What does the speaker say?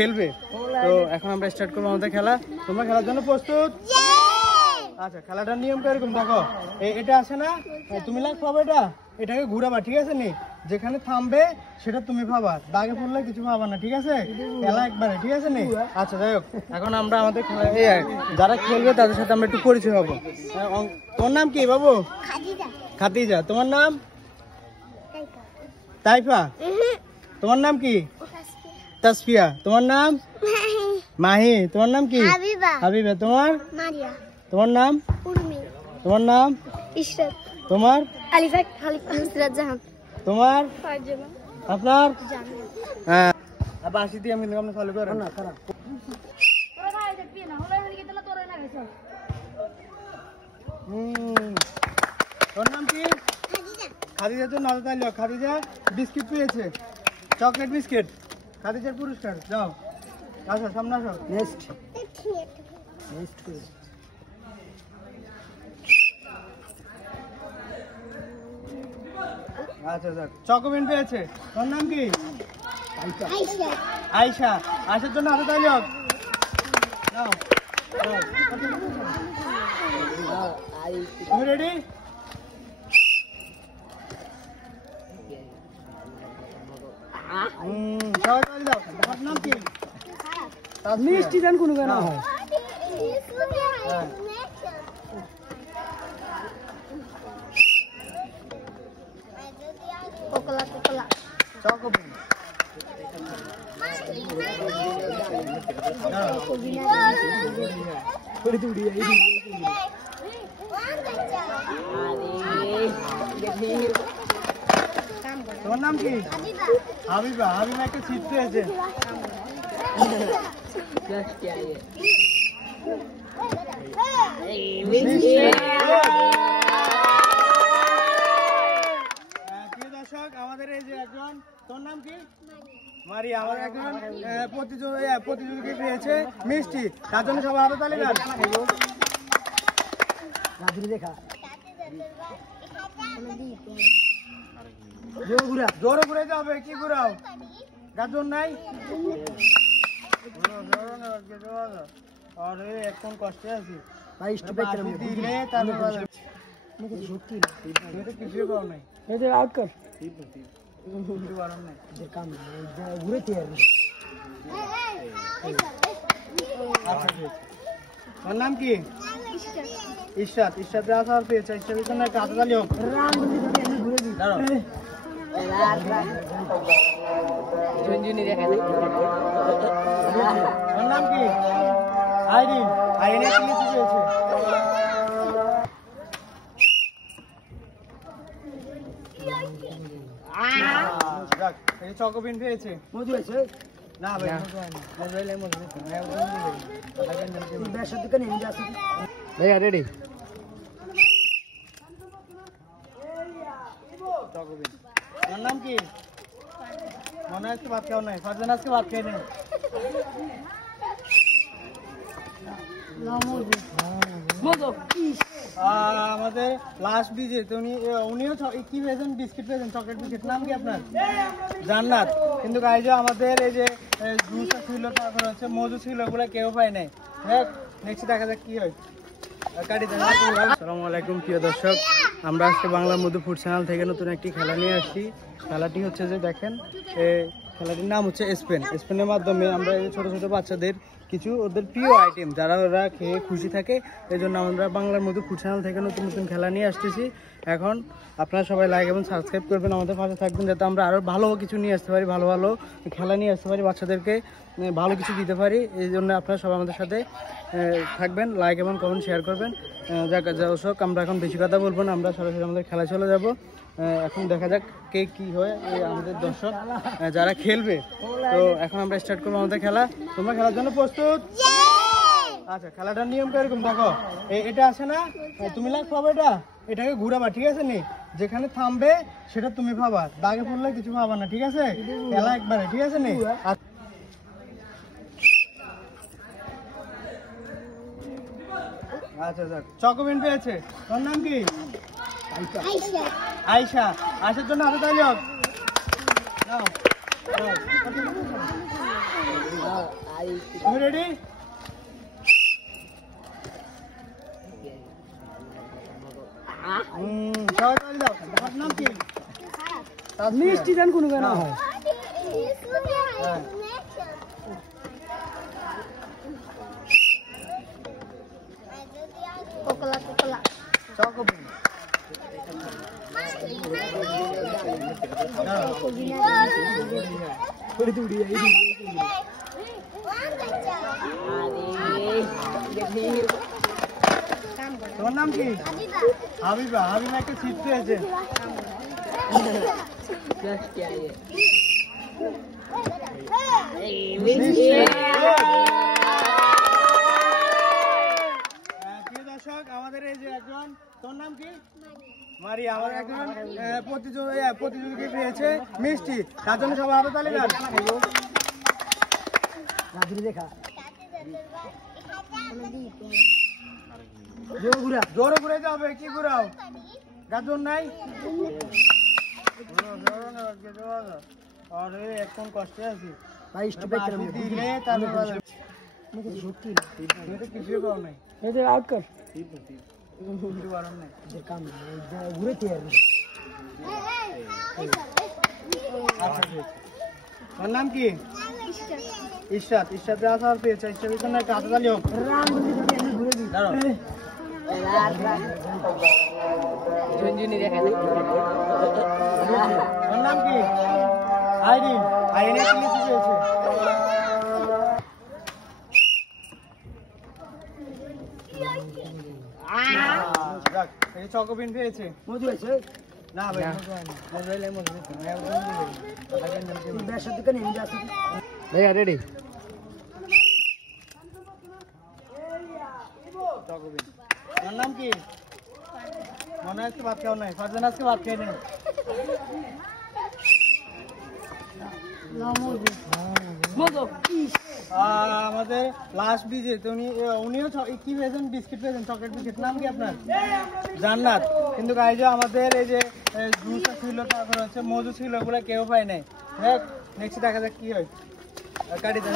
খেলবে তো এখন আমরা স্টার্ট করবো আমাদের খেলা। তোমরা খেলার জন্য প্রস্তুত? আচ্ছা, খেলাটার নিয়ম এরকম দেখো, এটা আছে না, তুমি লাগ পাবো, এটাকে ঘুরাবা, ঠিক আছে নি? যেখানে থামবে সেটা তুমি পাবা, দাগে পড়লে কিছু পাবা না, ঠিক আছে? খেলা একবারে, ঠিক আছে নি? আচ্ছা, যাই হোক, এখন আমরা আমাদের খেলা যারা খেলবে তাদের সাথে আমরা একটু পরিচয় হবো। তোমার নাম কি বাবু? খাদিজা। তোমার নাম? তাইফা। তোমার নাম কি? তাসফিয়া। তোমার নাম? মাহি। তোমার নাম কি? হাবিবা। তোমার? মারিয়া। তোমার নাম? উর্মি। তোমার নাম? ইশরাত। তোমার? আলিফাত নুসরাত জাহান। তোমার? ফারজানা। আপনার? জামিয়া। হ্যাঁ, আবার আসি দিয়ে আমি আপনি ফলো করেন না খারাপ। তোরা ভাই দেখবি না, হলে আমি গেতলা তোরে না গেছ। তোর নাম কি? খাদিজা। খাদিজা তো নাল তাইলো। খাদিজা বিস্কিট পেয়েছে, চকলেট বিস্কিট। খাদিজার পুরস্কার। যাও, আসো সামনে আসো। নেক্সট আচ্ছা যাক, চকোবিন পেয়েছে। তোর নাম কি? আয়শা। আয়শা। আয়শার জন্য হাতে তালি হোক। যাও, তুমি রেডি? সবাই তালি দাও। তোমার নাম কি? মিষ্টি জান কোনো গানা হয়? কোকোলা কোকোলা চকোবিন। তোমার নাম কি? হাবিবা। হাবিবা একটা সিট পেয়েছে। প্রিয় দর্শক, আমাদের এই যে একজন, তোর নাম কি? মারিয়া। আমাদের একজন প্রতিযোগী পেয়েছে মিষ্টি, তার জন্য সবাই হাতে তালি দেন। জোরে ঘুরে যাবে, কি ঘুরাও? গাজন নাই? আরে এখন কষ্টে আছি দিলে কিছু পাও নাই। আউট কর, তোর নাম কি? ইশরাত। ইশরাত আসার পেয়েছে। ইশরাতের জন্য একটা হাতে তালি হোক। তোর নাম কি? আইরিন। আইরিন একটা লিচু পেয়েছে। চকোবিন পেয়েছে। মধু আছে না ভাই? ভাইয়া রেডি? চকোবিন। তোর নাম কি? মনে আজকে ভাত খাও নাই? ফারজানা আজকে ভাত খাই নাই। আমাদের লাস্ট বিজেতে উনিও কি পেয়েছেন? বিস্কিট পেয়েছেন, চকলেট বিস্কিট। নাম কি আপনার? জান্নাত। কিন্তু এই যে আমাদের এই যে জুস ছিল, তারপর হচ্ছে মধু ছিল, ওগুলো কেউ পায় নাই। হ্যাঁ, নেক্সট দেখা যাক কি হয়। আসসালামু আলাইকুম প্রিয় দর্শক, আমরা আজকে বাংলার মধু ফুড চ্যানেল থেকে নতুন একটি খেলা নিয়ে আসছি। খেলাটি হচ্ছে যে দেখেন, খেলাটির নাম হচ্ছে স্পেন। স্পেনের মাধ্যমে আমরা ছোট ছোট বাচ্চাদের কিছু ওদের প্রিয় আইটেম যারা ওরা খেয়ে খুশি থাকে, এই জন্য আমরা বাংলার মধু ফুড চ্যানেল থেকে নতুন নতুন খেলা নিয়ে আসতেছি। এখন আপনারা সবাই লাইক এবং সাবস্ক্রাইব করবেন, আমাদের পাশে থাকবেন, যাতে আমরা আরও ভালো কিছু নিয়ে আসতে পারি, ভালো ভালো খেলা নিয়ে আসতে পারি, বাচ্চাদেরকে ভালো কিছু দিতে পারি। এই জন্য আপনারা সবাই আমাদের সাথে থাকবেন, লাইক এবং কমেন্ট শেয়ার করবেন। দর্শক, আমরা এখন বেশি কথা বলবো না, আমরা সরাসরি আমাদের খেলায় চলে যাব। এখন দেখা যাক কে কি হয়। আমাদের দর্শক যারা খেলবে, তো এখন আমরা স্টার্ট করবো আমাদের খেলা। তোমরা খেলার জন্য প্রস্তুত? আচ্ছা, খেলাটার নিয়ম এরকম দেখো, এটা আছে না, তুমি লাগ পাবো, এটাকে ঘুরাবা, ঠিক আছে নি? যেখানে থামবে সেটা তুমি পাবা, দাগে পড়লে কিছু পাবা না, ঠিক আছে? খেলা একবারে, ঠিক আছে নি? আচ্ছা যাক, চকোবিন পেয়েছে। তোর নাম কি? আয়শা। আয়শার জন্য হাতে তালি হোক। তুমি রেডি? সবাই তালি দাও। তোমার নাম কি? মিষ্টি দেন কোনো কেন হয়? কোকলা কোকলা চকোবিন। তোমার নাম কি? হাবিবা। হাবিবা একটা সিট পেয়েছে। প্রিয় দর্শক, আমাদের এই যে একজন, তোমার নাম কি? মারি। আমাদের একজন প্রতিযোগী পেয়েছে মিষ্টি, তার জন্য সবাই হাতে তালি দেন। জোরে ঘুরাইতে হবে। কি ঘুরাও? গাজন নাই? আরে এখন কষ্টে আছি দিলে তারপর কিছুই কর নাই। আউট কর। তোর নাম কি? ইশরাত। ইশরাত আসার পেয়েছে। ইশরাতের জন্য একটা হাতে তালি হোক। তোর নাম কি? আইরিন। আইরিন একটা লিচু পেয়েছে। যাক, এই চকোবিন পেয়েছে। মজু হয়েছে? না ভাই, মজু হয়নি। মজু হইলে মজু হইতো না। ভাইয়া রেডি? চকোবিন। তোর নাম কি? মনে হয় আজকে ভাত খাও নাই। ফারজান আজকে ভাত খেয়ে নেই। আমাদের লাস্ট বিজেতে উনিও কি পেয়েছেন? বিস্কিট পেয়েছেন, চকলেট বিস্কিট। নাম কি আপনার? জান্নাত। কিন্তু গাইজ আমাদের এই যে জুস ছিল, তারপর হচ্ছে মজু ছিল, ওগুলো কেউ পায় নাই। নেক্সট দেখা যাক কি হয়। কাটি দেন।